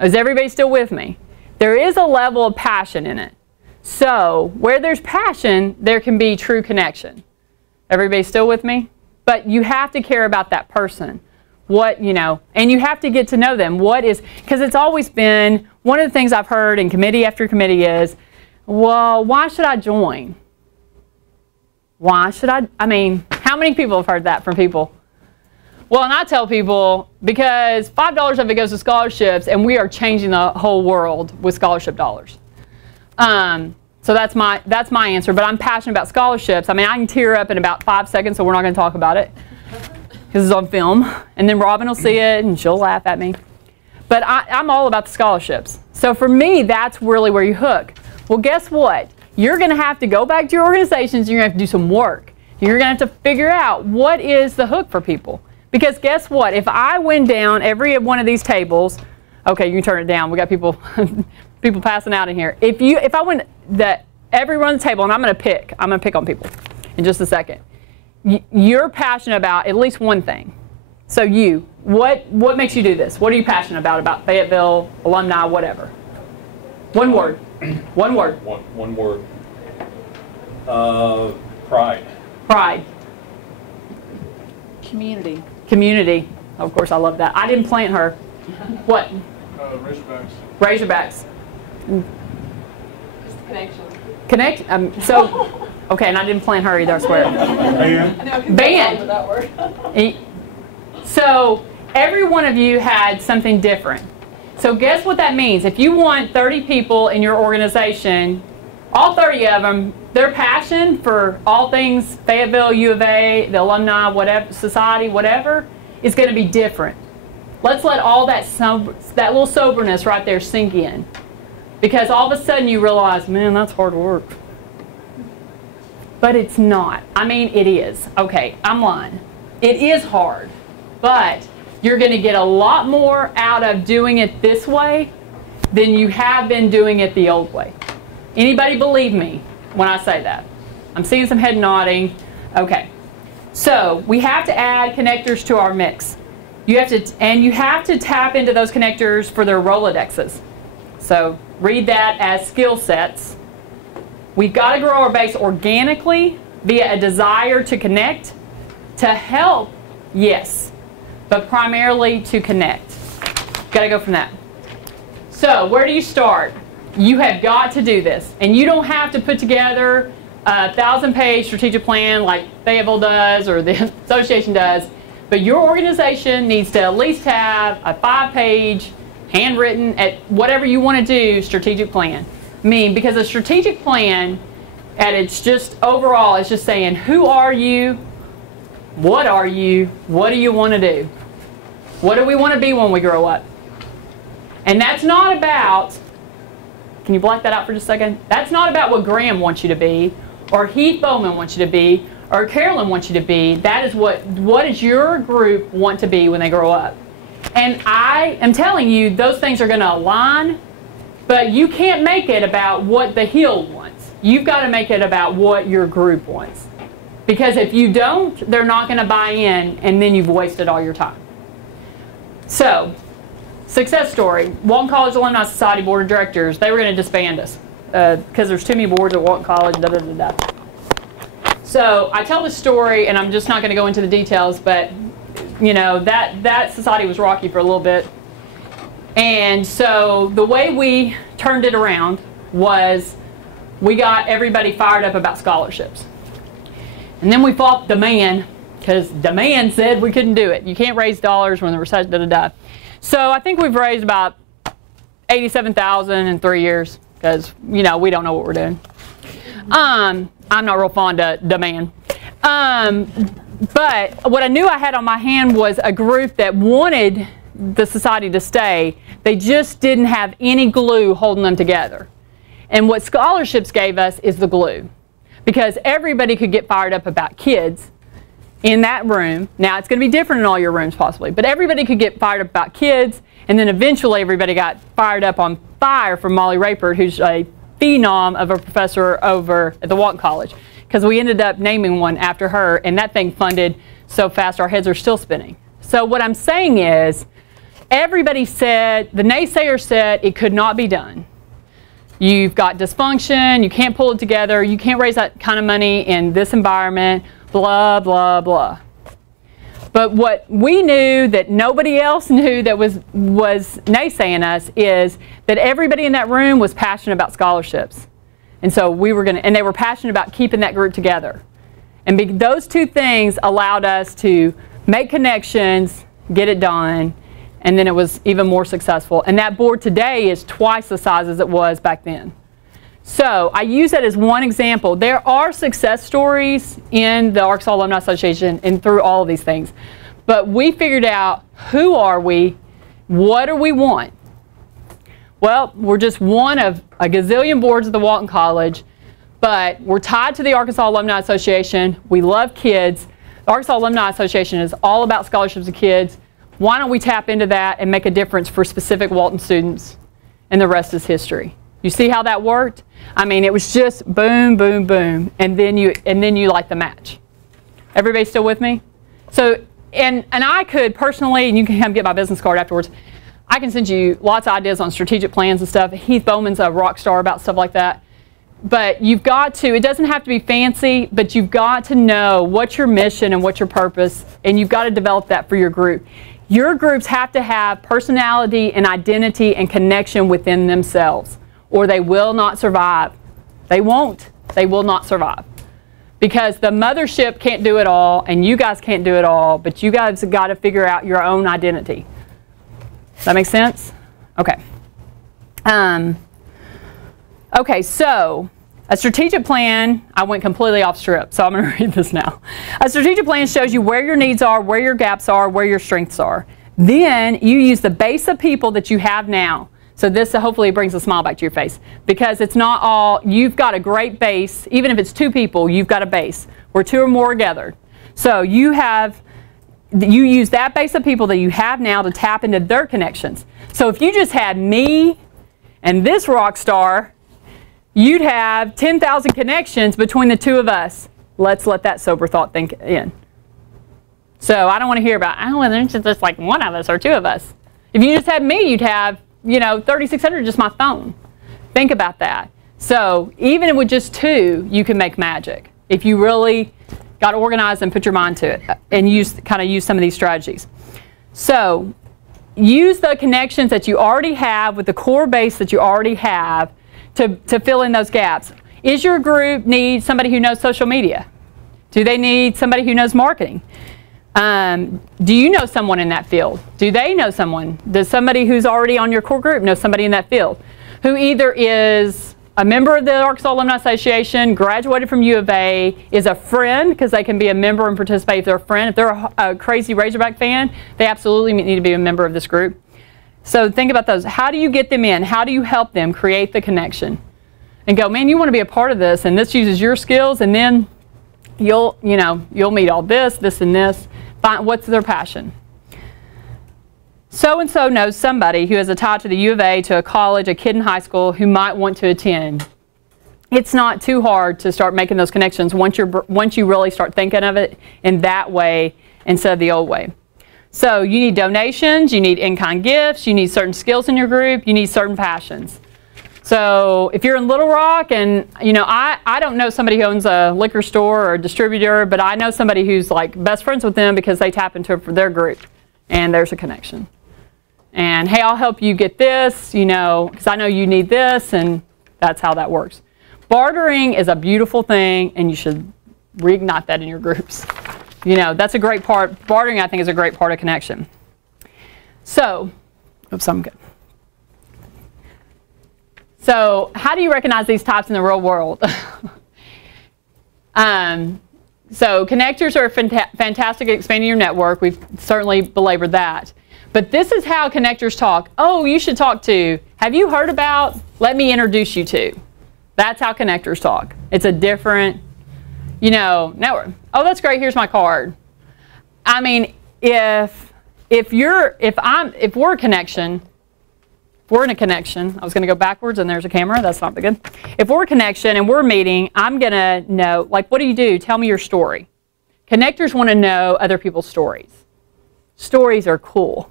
Is everybody still with me? There is a level of passion in it. So where there's passion, there can be true connection. Everybody still with me? But you have to care about that person. What, you know, and you have to get to know them. What is, because it's always been, one of the things I've heard in committee after committee is, well, why should I join? Why should I mean, how many people have heard that from people? Well, and I tell people, because $5 of it goes to scholarships, and we are changing the whole world with scholarship dollars. So that's my answer, but I'm passionate about scholarships. I mean, I can tear up in about 5 seconds, so we're not going to talk about it, because it's on film. And then Robin will see it, and she'll laugh at me. But I'm all about the scholarships. So for me, that's really where you hook. Well, guess what? You're going to have to go back to your organizations, and you're going to have to do some work. You're going to have to figure out what is the hook for people. Because guess what? If I went down every one of these tables, okay, you can turn it down. We got people people passing out in here. If I went every one of the table, and I'm going to pick on people in just a second. You're passionate about at least one thing. So what makes you do this? What are you passionate about Fayetteville, alumni, whatever? One word. One word. One word. Pride. Pride. Community. Community. Of course, I love that. I didn't plant her. What? Razorbacks. Razorbacks. Just connection. Connect. So, okay, and I didn't plant her either, I swear. Band. That word. So, every one of you had something different. So, guess what that means? If you want 30 people in your organization, all 30 of them, their passion for all things Fayetteville, U of A, the alumni, whatever, society, whatever, is going to be different. Let's let all that little soberness right there sink in. Because all of a sudden you realize, man, that's hard work. But it's not. I mean, it is. Okay, I'm lying. It is hard. but you're going to get a lot more out of doing it this way than you have been doing it the old way. Anybody believe me when I say that? I'm seeing some head nodding. Okay. So we have to add connectors to our mix. You have to tap into those connectors for their Rolodexes. So read that as skill sets. We've got to grow our base organically via a desire to connect, to help, yes, but primarily to connect. Got to go from that. So where do you start? You have got to do this, and you don't have to put together a 1,000-page strategic plan like Fayetteville does or the association does, but your organization needs to at least have a 5-page, handwritten, at whatever you want to do, strategic plan. I mean, because a strategic plan, and it's just overall, it's just saying, who are you? What are you? What do you want to do? What do we want to be when we grow up? And that's not about, can you black that out for just a second? That's not about what Graham wants you to be, or Heath Bowman wants you to be, or Carolyn wants you to be. That is what does your group want to be when they grow up? And I am telling you, those things are going to align, but you can't make it about what the Hill wants. You've got to make it about what your group wants. Because if you don't, they're not going to buy in, and then you've wasted all your time. So, success story. Walton College Alumni Society Board of Directors, they were going to disband us because there's too many boards at Walton College, da da da da. So I tell this story, and I'm just not going to go into the details, but you know, that society was rocky for a little bit. And so the way we turned it around was we got everybody fired up about scholarships. And then we fought demand, because demand said we couldn't do it. You can't raise dollars when the recession, da da da. So I think we've raised about $87,000 in 3 years, because you know, we don't know what we're doing. I'm not real fond of demand. But what I knew I had on my hand was a group that wanted the society to stay. They just didn't have any glue holding them together. And what scholarships gave us is the glue. Because everybody could get fired up about kids in that room. Now, it's going to be different in all your rooms possibly, but everybody could get fired up about kids, and then eventually everybody got fired up on fire from Molly Rapert, who's a phenom of a professor over at the Walton College, because we ended up naming one after her, and that thing funded so fast our heads are still spinning. So what I'm saying is, everybody said, the naysayers said it could not be done. You've got dysfunction, you can't pull it together, you can't raise that kind of money in this environment, blah, blah, blah. But what we knew that nobody else knew that was naysaying us is that everybody in that room was passionate about scholarships. And so we were going to, and they were passionate about keeping that group together. And those two things allowed us to make connections, get it done, and then it was even more successful. And that board today is twice the size as it was back then. So I use that as one example. There are success stories in the Arkansas Alumni Association and through all of these things. But we figured out, who are we? What do we want? Well, we're just one of a gazillion boards at the Walton College, but we're tied to the Arkansas Alumni Association. We love kids. The Arkansas Alumni Association is all about scholarships of kids. Why don't we tap into that and make a difference for specific Walton students? And the rest is history. You see how that worked? I mean, it was just boom, boom, boom, and then you light the match. Everybody still with me? So, and I could personally, and you can come get my business card afterwards, I can send you lots of ideas on strategic plans and stuff. Heath Bowman's a rock star about stuff like that. But you've got to, it doesn't have to be fancy, but you've got to know what's your mission and what's your purpose, and you've got to develop that for your group. Your groups have to have personality and identity and connection within themselves, or they will not survive. They won't. They will not survive. Because the mothership can't do it all, and you guys can't do it all, but you guys have got to figure out your own identity. Does that make sense? Okay. Okay, so a strategic plan, I went completely off script, so I'm going to read this now. A strategic plan shows you where your needs are, where your gaps are, where your strengths are. Then you use the base of people that you have now. So this hopefully brings a smile back to your face, because it's not all, you've got a great base. Even if it's 2 people, you've got a base where 2 or more are gathered. So you have you use that base of people that you have now to tap into their connections. So if you just had me and this rock star, you'd have 10,000 connections between the two of us. Let's let that sober thought think in. So I don't want to hear about, oh, well, there's just like one of us or two of us. If you just had me, you'd have, 3,600 just my phone. Think about that. So even with just two, you can make magic if you really got organized and put your mind to it and kind of use some of these strategies. So use the connections that you already have with the core base that you already have to fill in those gaps. Is your group need somebody who knows social media? Do they need somebody who knows marketing? Do you know someone in that field? Do they know someone? Does somebody who's already on your core group know somebody in that field who either is a member of the Arkansas Alumni Association, graduated from U of A, is a friend, because they can be a member and participate if they're a friend. If they're a crazy Razorback fan, they absolutely need to be a member of this group. So think about those. How do you get them in? How do you help them create the connection? And go, man, you want to be a part of this, and this uses your skills, and then you'll meet all this, and this. Find what's their passion. So-and-so knows somebody who has a tie to the U of A, to a college, a kid in high school who might want to attend. It's not too hard to start making those connections once you really start thinking of it in that way instead of the old way. So you need donations, you need in-kind gifts, you need certain skills in your group, you need certain passions. So if you're in Little Rock and, I don't know somebody who owns a liquor store or a distributor, but I know somebody who's like best friends with them because they tap into it for their group. And there's a connection. And hey, I'll help you get this, because I know you need this, and that's how that works. Bartering is a beautiful thing, and you should reignite that in your groups. That's a great part. Bartering, I think, is a great part of connection. So, oops, I'm good. So how do you recognize these types in the real world? So connectors are fantastic at expanding your network. We've certainly belabored that. But this is how connectors talk. Oh, you should talk to. Have you heard about? Let me introduce you to. That's how connectors talk. It's a different, network. Oh, that's great. Here's my card. I mean, if we're a connection. If we're in a connection, I was going to go backwards and there's a camera. That's not good. If we're a connection and we're meeting, I'm going to know, like, what do you do? Tell me your story. Connectors want to know other people's stories. Stories are cool.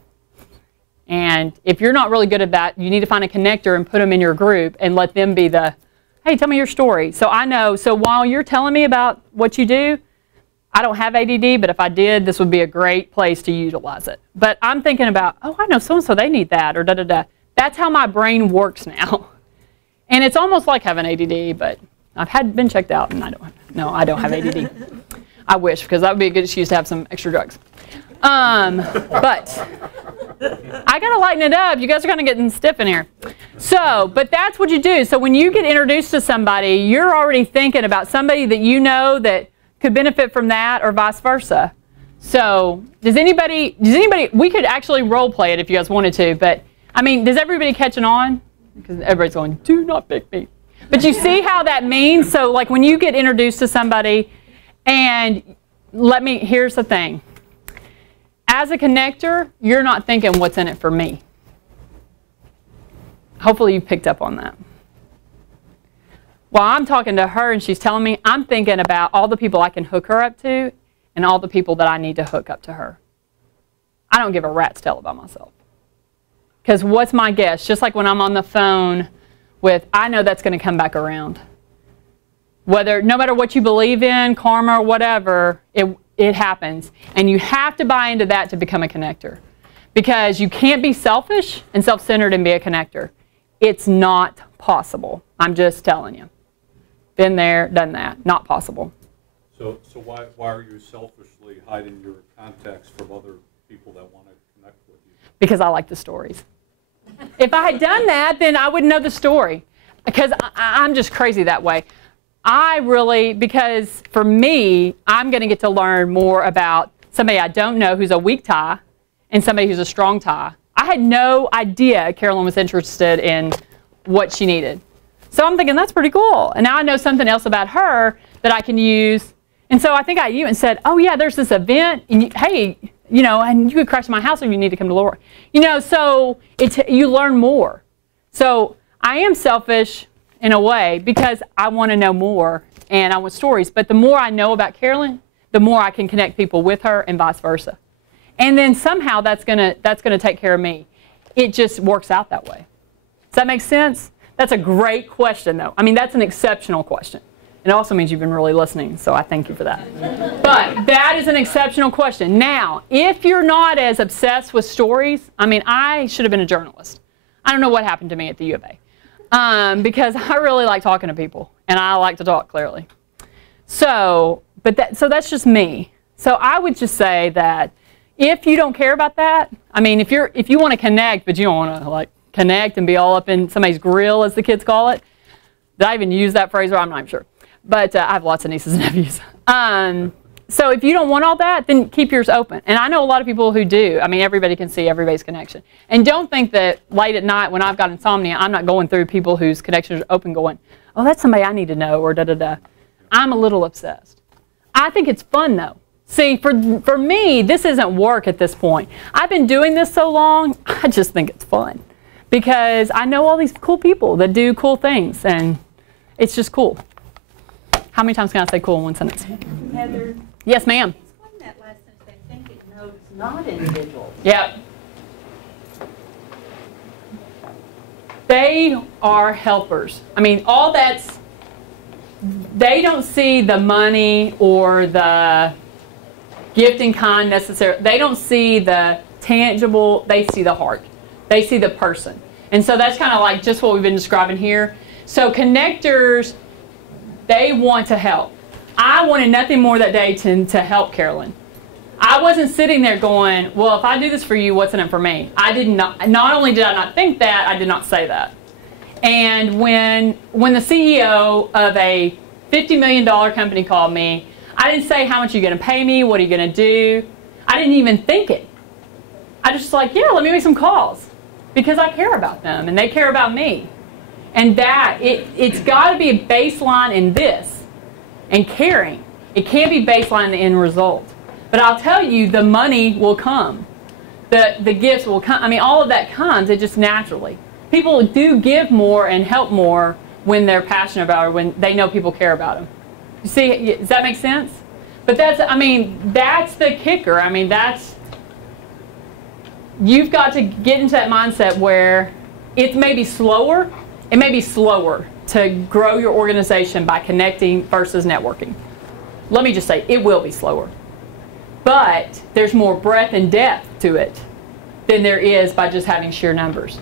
And if you're not really good at that, you need to find a connector and put them in your group and let them be the, hey, tell me your story. So I know, so while you're telling me about what you do, I don't have ADD, but if I did, this would be a great place to utilize it. But I'm thinking about, oh, I know so-and-so, they need that, or da-da-da. That's how my brain works now. And it's almost like having ADD, but I've been checked out, and I don't have ADD. I wish, because that would be a good excuse to have some extra drugs. But I got to lighten it up. You guys are kind of getting stiff in here. So, but that's what you do. So when you get introduced to somebody, you're already thinking about somebody that you know that could benefit from that, or vice versa. So does anybody, we could actually role play it if you guys wanted to, but I mean, does everybody catching on? Because everybody's going, do not pick me. But you see how that means? So like when you get introduced to somebody, and here's the thing. As a connector, you're not thinking what's in it for me. Hopefully you picked up on that. While I'm talking to her and she's telling me, I'm thinking about all the people I can hook her up to and all the people that I need to hook up to her. I don't give a rat's tail about myself. Because what's my guess? Just like when I'm on the phone with, I know that's going to come back around. No matter what you believe in, karma or whatever, it happens. And you have to buy into that to become a connector. Because you can't be selfish and self-centered and be a connector. It's not possible. I'm just telling you. Been there, done that. Not possible. So why are you selfishly hiding your contacts from other people that want to connect with you? Because I like the stories. If I had done that, then I wouldn't know the story. Because I'm just crazy that way. Because for me, I'm going to get to learn more about somebody I don't know who's a weak tie and somebody who's a strong tie. I had no idea Carolyn was interested in what she needed. So I'm thinking, that's pretty cool. And now I know something else about her that I can use. And so I think I even said, oh yeah, there's this event. And hey, you know, and you could crash my house or you need to come to Laura. You know, so you learn more. So I am selfish in a way because I want to know more and I want stories. But the more I know about Carolyn, the more I can connect people with her and vice versa. And then somehow that's gonna take care of me. It just works out that way. Does that make sense? That's a great question, though. I mean, that's an exceptional question. It also means you've been really listening, so I thank you for that. But that is an exceptional question. Now, if you're not as obsessed with stories, I mean, I should have been a journalist. I don't know what happened to me at the U of A. Because I really like talking to people, and I like to talk clearly. So that's just me. So I would just say that if you don't care about that, I mean, if you want to connect, but you don't want to like connect and be all up in somebody's grill, as the kids call it. Did I even use that phrase? Or I'm not even sure. But I have lots of nieces and nephews. So if you don't want all that, then keep yours open. And I know a lot of people who do. I mean, everybody can see everybody's connection. And don't think that late at night when I've got insomnia, I'm not going through people whose connections are open going, oh, that's somebody I need to know, or da-da-da. I'm a little obsessed. I think it's fun, though. See, for me, this isn't work at this point. I've been doing this so long, I just think it's fun. Because I know all these cool people that do cool things, and it's just cool. How many times can I say cool in one sentence? Heather, Yes, ma'am. explain that last sentence. I think it notes not individuals. Yep. They are helpers. I mean, all that's, they don't see the money or the gift in kind necessarily. They don't see the tangible, they see the heart. They see the person. And so that's kind of like just what we've been describing here. So connectors, they want to help. I wanted nothing more that day to help Carolyn. I wasn't sitting there going, well, if I do this for you, what's in it for me? I did not only did I not think that, I did not say that. And when the CEO of a $50 million company called me, I didn't say, how much are you going to pay me? What are you going to do? I didn't even think it. I just like, yeah, let me make some calls. Because I care about them and they care about me. And that, it's got to be a baseline in this. And caring. It can't be baseline in the end result. But I'll tell you, the money will come. The gifts will come. I mean, all of that comes. It just naturally. People do give more and help more when they're passionate about it, when they know people care about them. You see, does that make sense? But that's, I mean, that's the kicker. I mean, that's, you've got to get into that mindset where it may be slower. It may be slower to grow your organization by connecting versus networking. Let me just say, it will be slower. But there's more breadth and depth to it than there is by just having sheer numbers.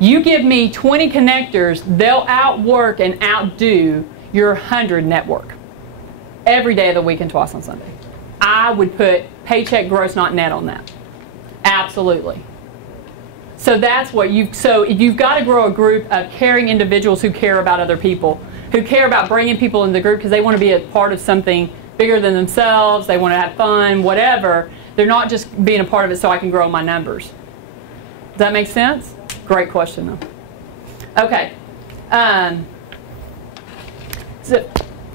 You give me 20 connectors, they'll outwork and outdo your 100 network. Every day of the week and twice on Sunday. I would put paycheck gross, not net on that. Absolutely. So that's what you've got to grow a group of caring individuals who care about other people, who care about bringing people into the group because they want to be a part of something bigger than themselves, they want to have fun, whatever. They're not just being a part of it so I can grow my numbers. Does that make sense? Great question, though. Okay.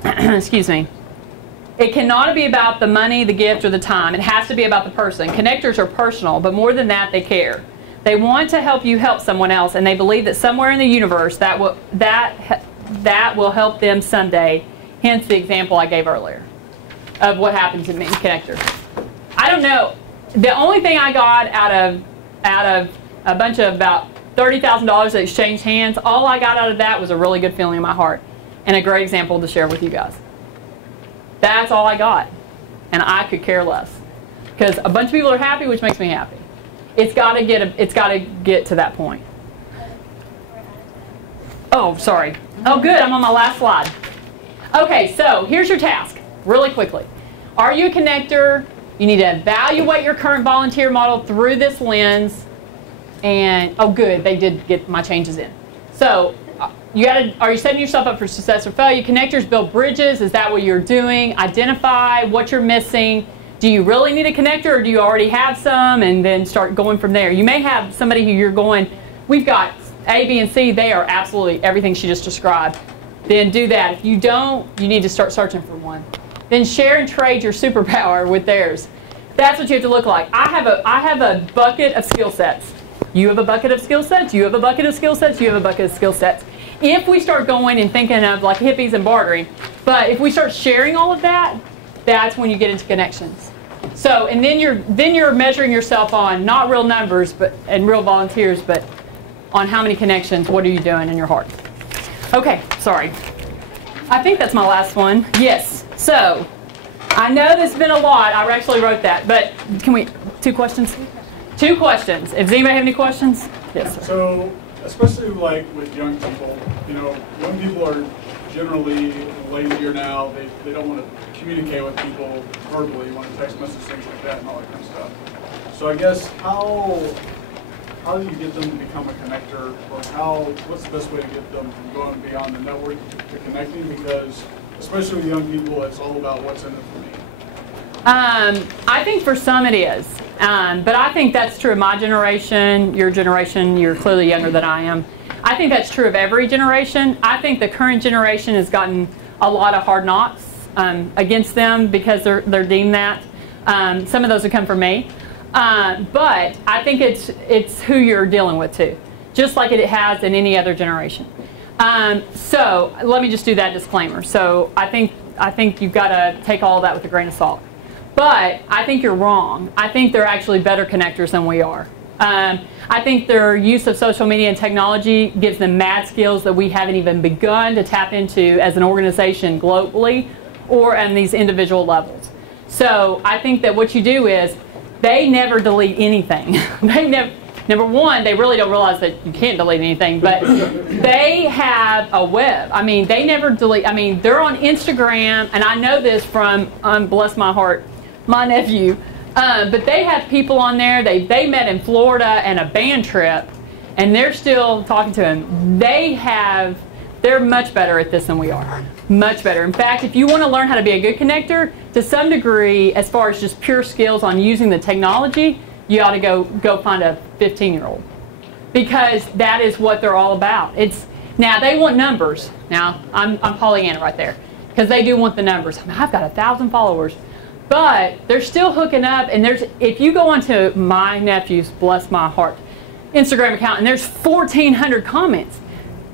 Excuse me. It cannot be about the money, the gift, or the time. It has to be about the person. Connectors are personal, but more than that, they care. They want to help you help someone else, and they believe that somewhere in the universe that will help them someday. Hence the example I gave earlier of what happened to me, connector. I don't know. The only thing I got out of a bunch of about $30,000 that exchanged hands, all I got out of that was a really good feeling in my heart and a great example to share with you guys. That's all I got, and I could care less because a bunch of people are happy, which makes me happy. It's got to get to that point. Oh, sorry. Oh, good. I'm on my last slide. Okay, so here's your task, really quickly. Are you a connector? You need to evaluate your current volunteer model through this lens. And, oh, good. They did get my changes in. So, are you setting yourself up for success or failure? Connectors build bridges. Is that what you're doing? Identify what you're missing. Do you really need a connector, or do you already have some, and then start going from there? You may have somebody who you're going, we've got A, B, and C. They are absolutely everything she just described. Then do that. If you don't, you need to start searching for one. Then share and trade your superpower with theirs. That's what you have to look like. I have a bucket of skill sets. You have a bucket of skill sets. You have a bucket of skill sets. You have a bucket of skill sets. If we start going and thinking of like hippies and bartering, but if we start sharing all of that, that's when you get into connections. So, and then you're measuring yourself on not real numbers, and real volunteers, but on how many connections. What are you doing in your heart? Okay, sorry. I think that's my last one. Yes. So, I know there's been a lot. I actually wrote that, but can we? 2 questions. 2 questions. Does anybody have any questions? Yes. Sir. So, especially like with young people, young people are generally lazier now. They don't want to communicate with people verbally, want to text message, things like that, and all that kind of stuff. So I guess how do you get them to become a connector, or what's the best way to get them from going beyond the network to connecting? Because especially with young people, it's all about what's in it for me. I think for some it is, but I think that's true of my generation, your generation. You're clearly younger than I am. I think that's true of every generation. I think the current generation has gotten a lot of hard knocks against them because they're deemed that. Some of those have come from me, but I think it's who you're dealing with too, just like it has in any other generation. So let me just do that disclaimer. So I think you've got to take all of that with a grain of salt. But I think you're wrong. I think they're actually better connectors than we are. I think their use of social media and technology gives them mad skills that we haven't even begun to tap into as an organization globally or on these individual levels. So I think that what you do is they never delete anything. Number one, they really don't realize that you can't delete anything, but they have a web. I mean, they never delete. I mean, they're on Instagram, and I know this from, bless my heart, my nephew. But they have people on there. They met in Florida and a band trip, and they're still talking to him. They're much better at this than we are. Much better. In fact, if you want to learn how to be a good connector, to some degree, as far as just pure skills on using the technology, you ought to go find a 15-year-old. Because that is what they're all about. Now, they want numbers. Now, I'm Pollyanna right there. Because they do want the numbers. I mean, I've got 1,000 followers. But they're still hooking up, and if you go onto my nephew's, bless my heart, Instagram account, and there's 1,400 comments,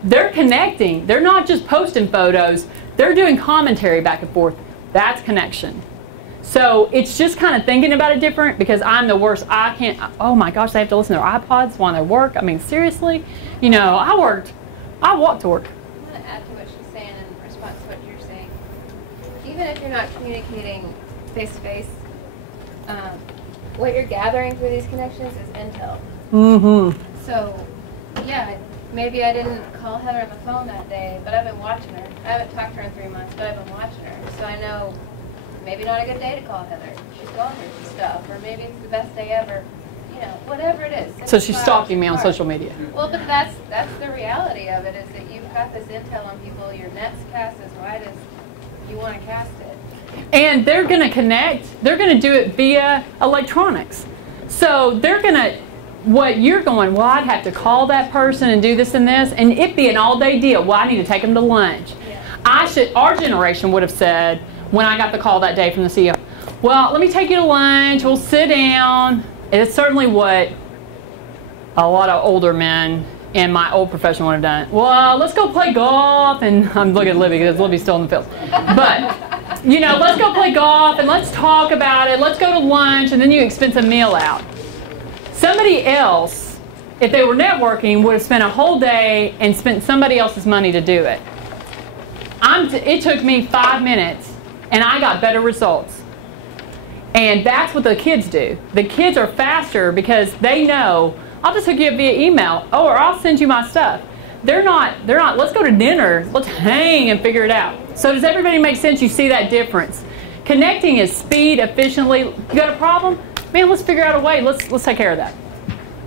they're connecting. They're not just posting photos. They're doing commentary back and forth. That's connection. So it's just kind of thinking about it different, because I'm the worst. I can't, oh my gosh, they have to listen to their iPods while they work. I mean, seriously? I walked to work. I want to add to what she's saying in response to what you're saying. Even if you're not communicating face-to-face, what you're gathering through these connections is intel. Mm-hmm. So, yeah, maybe I didn't call Heather on the phone that day, but I've been watching her. I haven't talked to her in 3 months, but I've been watching her. So I know maybe not a good day to call Heather. She's going through some stuff, or maybe it's the best day ever. Whatever it is. So she's stalking me on social media. Well, but that's the reality of it, is that you've got this intel on people. Your net's cast as wide as you want to cast it. And they're going to connect. They're going to do it via electronics. So they're going to, what you're going, well, I'd have to call that person and do this and this, and it'd be an all-day deal. Well, I need to take them to lunch. Yeah. Our generation would have said, when I got the call that day from the CEO, well, let me take you to lunch. We'll sit down. It's certainly what a lot of older men in my old profession would have done. Well, let's go play golf. And I'm looking at Libby because Libby's still in the field. But, let's go play golf and let's talk about it. Let's go to lunch, and then you expense a meal out. Somebody else, if they were networking, would have spent a whole day and spent somebody else's money to do it. It took me 5 minutes, and I got better results. And that's what the kids do. The kids are faster because they know, I'll just hook you up via email, or I'll send you my stuff. They're not, let's go to dinner, let's hang and figure it out. So does everybody make sense? You see that difference. Connecting is speed, efficiently. You got a problem? Man, let's figure out a way. Let's take care of that.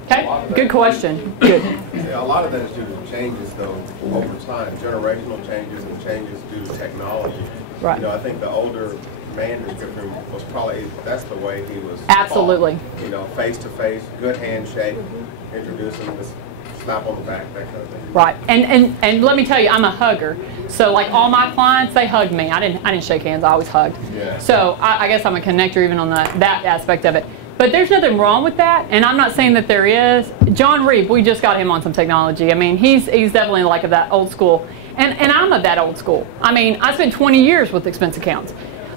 Okay? Good question. Good. Yeah, a lot of that is due to changes, though, over time. Generational changes and changes due to technology. Right. I think the older man description was probably, that's the way he was absolutely taught. Face to face, good handshake, introduce him to slap on the back, that kind of thing. Right, and let me tell you, I'm a hugger. So like all my clients, they hug me. I didn't shake hands. I always hugged. Yeah. So I guess I'm a connector even on that aspect of it. But there's nothing wrong with that, and I'm not saying that there is. John Reeve, we just got him on some technology. I mean, he's definitely like of that old school, and I'm of that old school. I mean, I spent 20 years with expense accounts.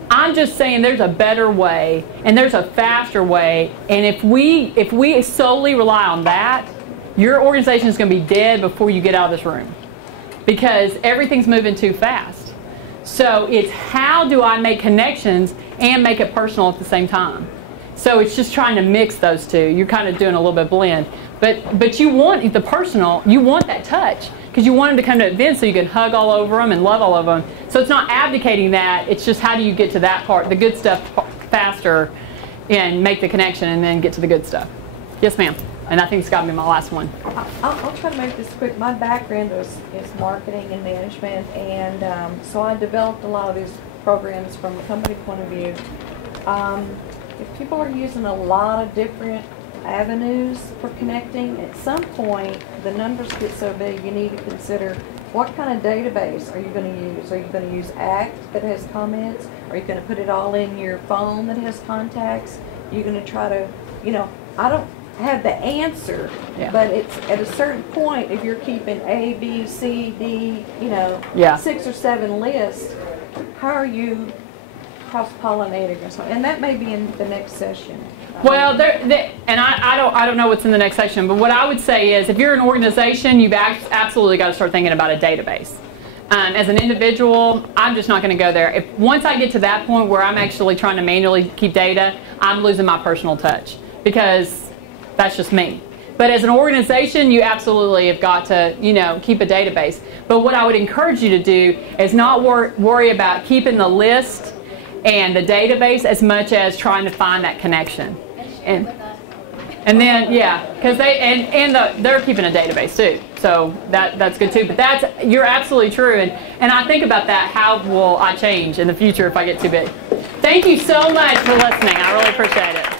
I'm just saying there's a better way, and there's a faster way, and if we solely rely on that, your organization is going to be dead before you get out of this room, because everything's moving too fast. So it's how do I make connections and make it personal at the same time. So it's just trying to mix those two. You're kind of doing a little bit of blend. But you want the personal, you want that touch, because you want them to come to events so you can hug all over them and love all over them. So it's not abdicating that, it's just how do you get to that part, the good stuff faster, and make the connection and then get to the good stuff. Yes, ma'am. And I think it's got to be my last one. I'll try to make this quick. My background is marketing and management, and so I developed a lot of these programs from a company point of view. If people are using a lot of different avenues for connecting, at some point the numbers get so big you need to consider what kind of database are you going to use. Are you going to use ACT that has comments? Are you going to put it all in your phone that has contacts? You're going to try to, I don't have the answer, but it's at a certain point, if you're keeping A, B, C, D, 6 or 7 lists, how are you cross-pollinating or something? And that may be in the next session. Well, and I don't know what's in the next section, but what I would say is if you're an organization, you've absolutely got to start thinking about a database. As an individual, I'm just not going to go there. Once I get to that point where I'm actually trying to manually keep data, I'm losing my personal touch, because that's just me. But as an organization, you absolutely have got to, keep a database. But what I would encourage you to do is not worry about keeping the list and the database as much as trying to find that connection. And then, because they're keeping a database too, so that's good too. But you're absolutely true, and I think about that. How will I change in the future if I get too big? Thank you so much for listening. I really appreciate it.